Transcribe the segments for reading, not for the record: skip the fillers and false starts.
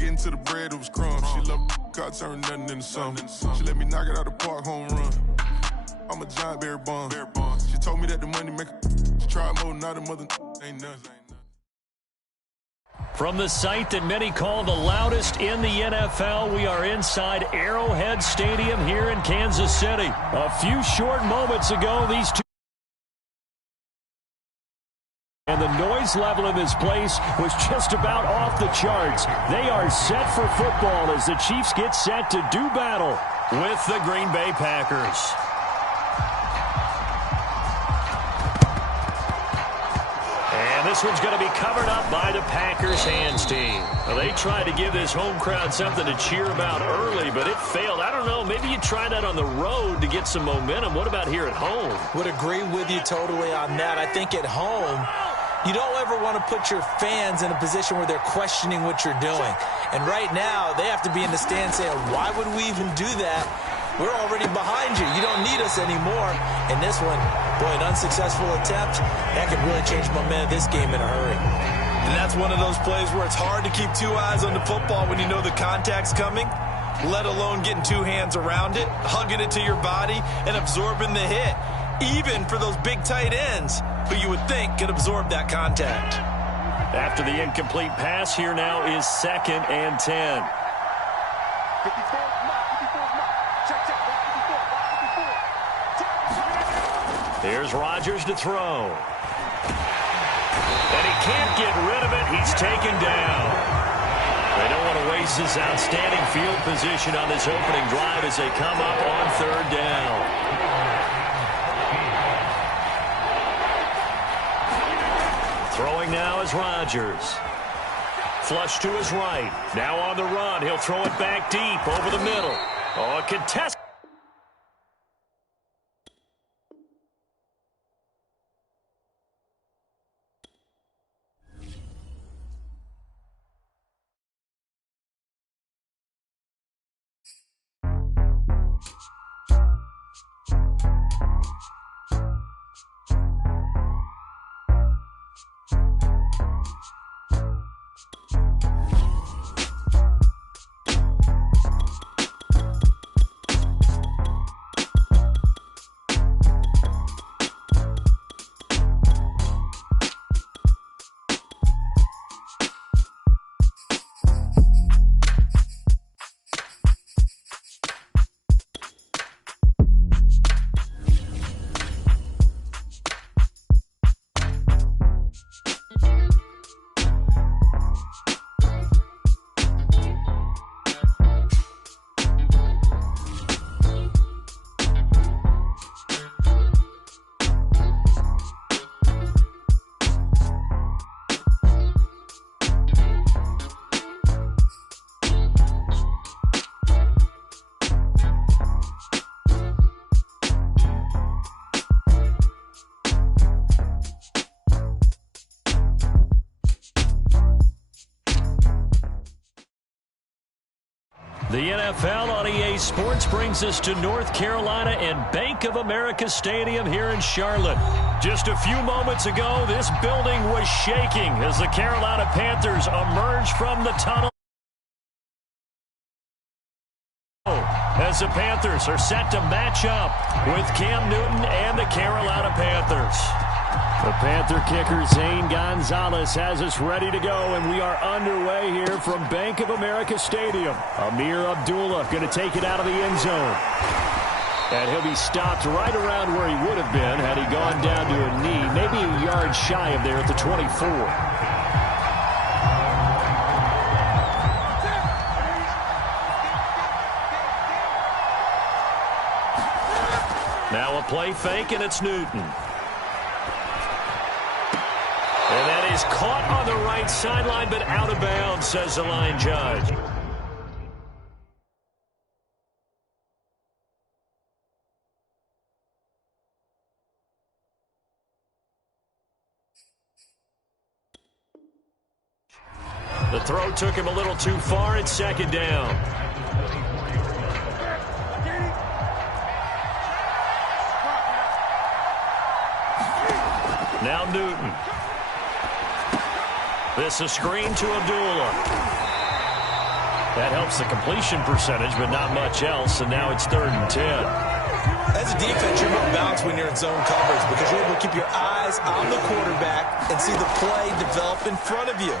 getting to the bread, it was crumbs. She loved car, turned nothing into something. She let me knock it out the park, home run. I'm a giant Barry Bonds. She told me that the money make her try more, not a mother ain't nothing. From the site that many call the loudest in the NFL, we are inside Arrowhead Stadium here in Kansas City. A few short moments ago, these two... And the noise level in this place was just about off the charts. They are set for football as the Chiefs get set to do battle with the Green Bay Packers. And this one's going to be covered up by the Packers hands team. Well, they tried to give this home crowd something to cheer about early, but it failed. I don't know, maybe you try that on the road to get some momentum. What about here at home? Would agree with you totally on that. I think at home, you don't ever want to put your fans in a position where they're questioning what you're doing. And right now, they have to be in the stand saying, why would we even do that? We're already behind you. You don't need us anymore. And this one, boy, an unsuccessful attempt, that could really change the momentum of this game in a hurry. And that's one of those plays where it's hard to keep two eyes on the football when you know the contact's coming, let alone getting two hands around it, hugging it to your body, and absorbing the hit, even for those big tight ends who you would think could absorb that contact. After the incomplete pass, here now is 2nd and 10. Here's Rodgers to throw. And he can't get rid of it. He's taken down. They don't want to waste this outstanding field position on this opening drive as they come up on 3rd down. Throwing now is Rodgers. Flush to his right. Now on the run. He'll throw it back deep over the middle. Oh, a contest. The NFL on EA Sports brings us to North Carolina and Bank of America Stadium here in Charlotte. Just a few moments ago, this building was shaking as the Carolina Panthers emerged from the tunnel. As the Panthers are set to match up with Cam Newton and the Carolina Panthers. The Panther kicker, Zane Gonzalez, has us ready to go, and we are underway here from Bank of America Stadium. Amir Abdullah going to take it out of the end zone. And he'll be stopped right around where he would have been had he gone down to a knee, maybe a yard shy of there at the 24. Now a play fake, and it's Newton. And that is caught on the right sideline, but out of bounds, says the line judge. The throw took him a little too far. It's 2nd down. Now Newton. This is a screen to Abdullah. That helps the completion percentage, but not much else, and now it's 3rd and 10. As a defense, you're more balanced when you're in zone coverage because you're able to keep your eyes on the quarterback and see the play develop in front of you.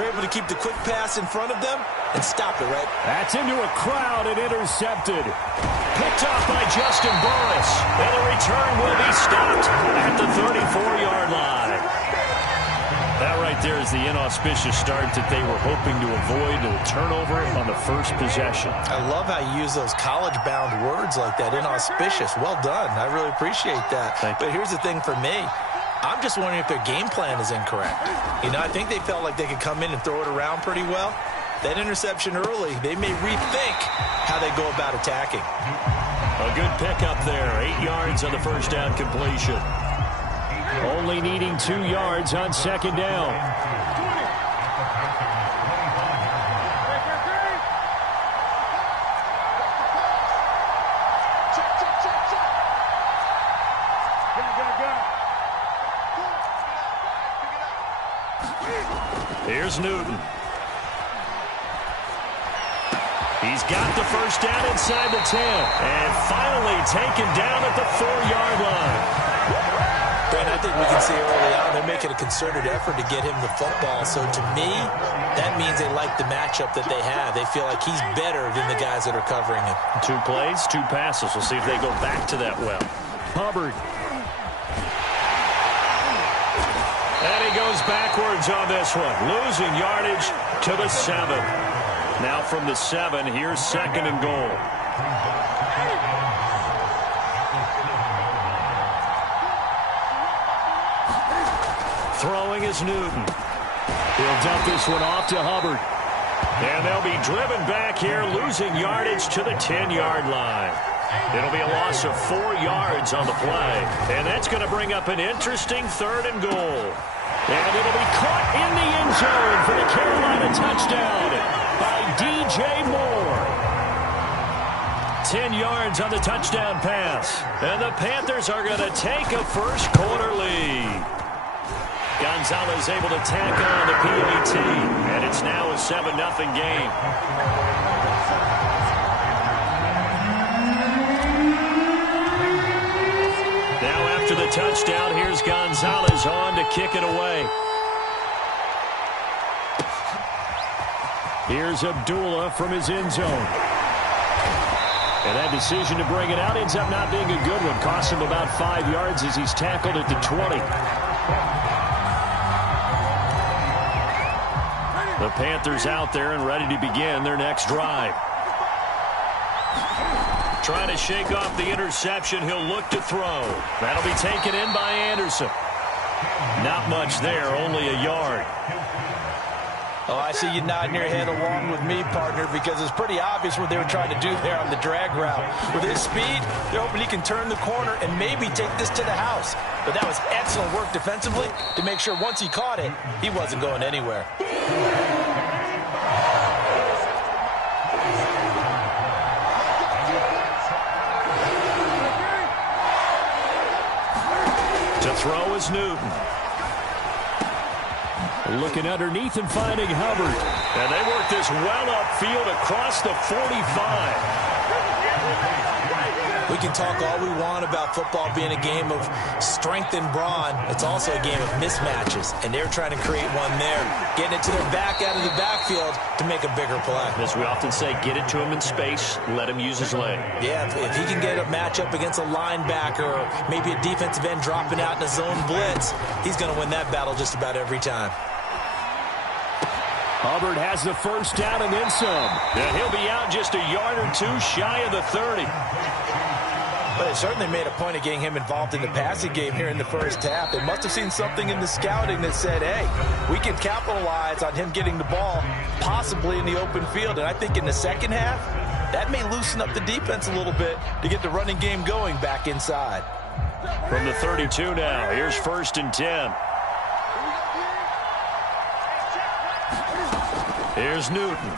You're able to keep the quick pass in front of them and stop it, right? That's into a crowd and intercepted. Picked off by Justin Burris. And the return will be stopped at the 34-yard line. That right there is the inauspicious start that they were hoping to avoid, a turnover on the first possession. I love how you use those college-bound words like that, inauspicious. Well done. I really appreciate that. But here's the thing for me. I'm just wondering if their game plan is incorrect. You know, I think they felt like they could come in and throw it around pretty well. That interception early, they may rethink how they go about attacking. A good pickup there. 8 yards on the first down completion. Only needing 2 yards on second down. Here's Newton. He's got the first down inside the 10. And finally taken down at the 4-yard line. Brent, I think we can see early on they're making a concerted effort to get him the football. So to me, that means they like the matchup that they have. They feel like he's better than the guys that are covering him. 2 plays, 2 passes. We'll see if they go back to that well. Hubbard. And he goes backwards on this one. Losing yardage to the 7. Now from the 7, here's 2nd and goal. Throwing is Newton. He'll dump this one off to Hubbard. And they'll be driven back here, losing yardage to the 10-yard line. It'll be a loss of 4 yards on the play. And that's going to bring up an interesting 3rd and goal. And it'll be caught in the end zone for the Carolina touchdown by DJ Moore. 10 yards on the touchdown pass. And the Panthers are going to take a first-quarter lead. Gonzalez able to tack on the PAT, and it's now a 7-0 game. Now after the touchdown, here's Gonzalez on to kick it away. Here's Abdullah from his end zone. And that decision to bring it out ends up not being a good one. Cost him about 5 yards as he's tackled at the 20. The Panthers out there and ready to begin their next drive. Trying to shake off the interception. He'll look to throw. That'll be taken in by Anderson. Not much there, only a yard. Oh, I see you nodding your head along with me, partner, because it's pretty obvious what they were trying to do there on the drag route. With his speed, they're hoping he can turn the corner and maybe take this to the house. But that was excellent work defensively to make sure once he caught it, he wasn't going anywhere. To throw is Newton. Looking underneath and finding Hubbard. And they work this well upfield across the 45. We can talk all we want about football being a game of strength and brawn. It's also a game of mismatches, and they're trying to create one there, getting it to their back out of the backfield to make a bigger play. As we often say, get it to him in space, let him use his leg. Yeah, if he can get a matchup against a linebacker or maybe a defensive end dropping out in a zone blitz, he's going to win that battle just about every time. Hubbard has the first down and then some. And he'll be out just a yard or two shy of the 30. But they certainly made a point of getting him involved in the passing game here in the first half. They must have seen something in the scouting that said, hey, we can capitalize on him getting the ball possibly in the open field. And I think in the second half, that may loosen up the defense a little bit to get the running game going back inside. From the 32 now, here's 1st and 10. Here's Newton.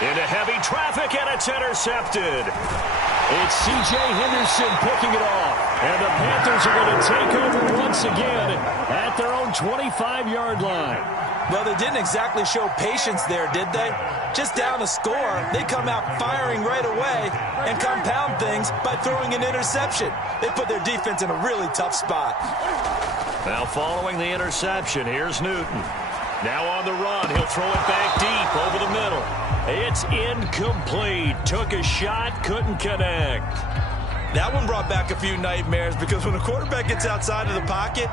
Into heavy traffic, and it's intercepted. It's C.J. Henderson picking it off. And the Panthers are going to take over once again at their own 25-yard line. Well, they didn't exactly show patience there, did they? Just down a score, they come out firing right away and compound things by throwing an interception. They put their defense in a really tough spot. Now following the interception, here's Newton. Now on the run, he'll throw it back deep over the middle. It's incomplete. Took a shot, couldn't connect. That one brought back a few nightmares because when a quarterback gets outside of the pocket,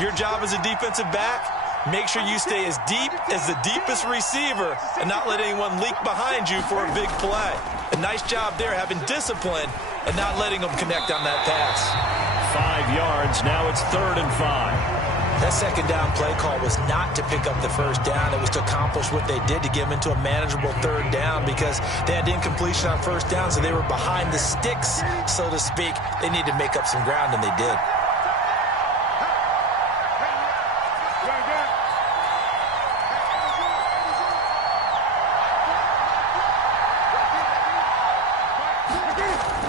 your job as a defensive back, make sure you stay as deep as the deepest receiver and not let anyone leak behind you for a big play. A nice job there having discipline and not letting them connect on that pass. 5 yards, now it's 3rd and 5. That second down play call was not to pick up the first down. It was to accomplish what they did to get them into a manageable 3rd down because they had incompletion on first down, so they were behind the sticks, so to speak. They needed to make up some ground, and they did.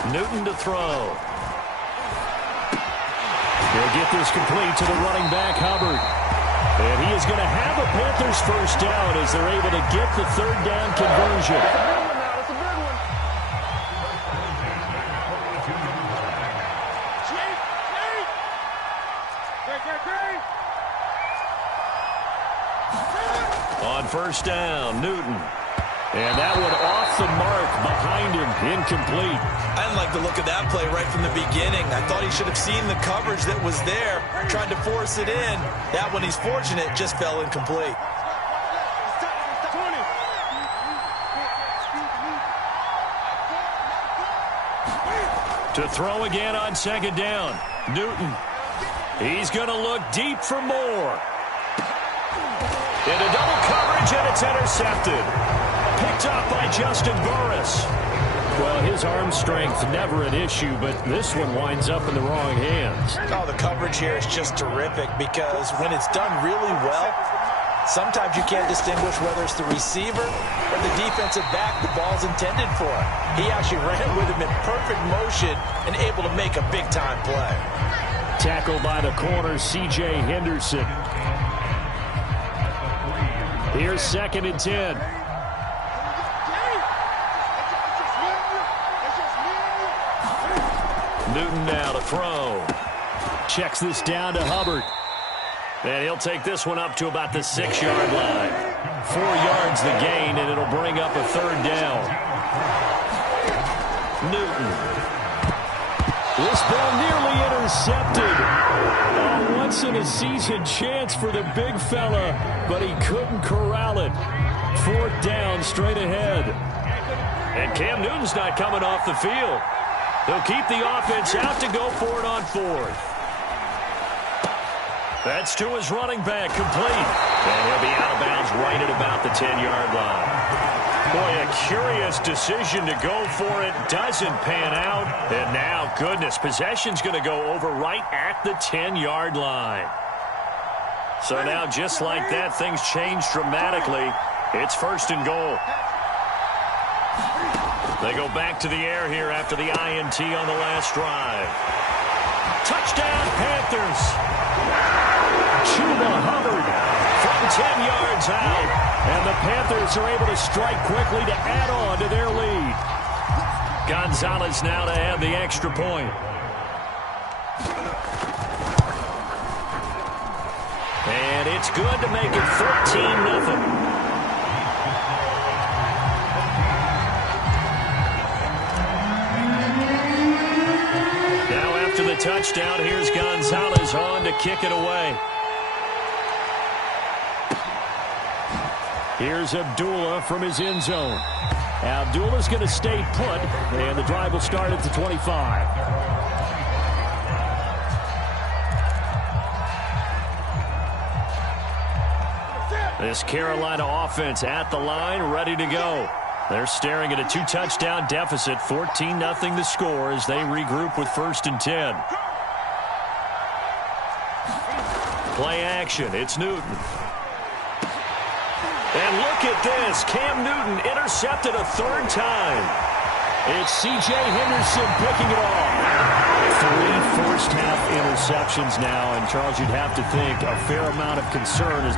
Newton to throw. He'll get this complete to the running back, Hubbard. And he is going to have a Panthers first down as they're able to get the 3rd down conversion. On first down, Newton. And that one off the mark behind him, incomplete. I didn't like the look of that play right from the beginning. I thought he should have seen the coverage that was there, tried to force it in. That one, he's fortunate, just fell incomplete. To throw again on second down, Newton. He's going to look deep for more. Into double coverage, and it's intercepted. Picked up by Justin Burris. Well, his arm strength never an issue, but this one winds up in the wrong hands. Oh, the coverage here is just terrific because when it's done really well, sometimes you can't distinguish whether it's the receiver or the defensive back the ball's intended for. He actually ran with him in perfect motion and able to make a big-time play. Tackled by the corner, C.J. Henderson. Here's 2nd and 10. Newton now to throw. Checks this down to Hubbard. And he'll take this one up to about the 6-yard line. 4 yards the gain, and it'll bring up a 3rd down. Newton. This ball nearly intercepted. A once-in-a-season chance for the big fella, but he couldn't corral it. 4th down straight ahead. And Cam Newton's not coming off the field. They'll keep the offense out to go for it on 4th. That's to his running back, complete. And he'll be out of bounds right at about the 10-yard line. Boy, a curious decision to go for it. Doesn't pan out. And now, goodness, possession's going to go over right at the 10-yard line. So now, just like that, things change dramatically. It's 1st and goal. They go back to the air here after the INT on the last drive. Touchdown, Panthers. Chuba Hubbard from 10 yards out. And the Panthers are able to strike quickly to add on to their lead. Gonzalez now to add the extra point. And it's good to make it 14-0. The touchdown, here's Gonzalez on to kick it away. Here's Abdullah from his end zone. Abdullah's going to stay put, and the drive will start at the 25. This Carolina offense at the line, ready to go. They're staring at a 2-touchdown deficit, 14-0 the score as they regroup with 1st and 10. Play action, it's Newton. And look at this, Cam Newton intercepted a 3rd time. It's C.J. Henderson picking it off. 3 first-half interceptions now, and Charles, you'd have to think a fair amount of concern is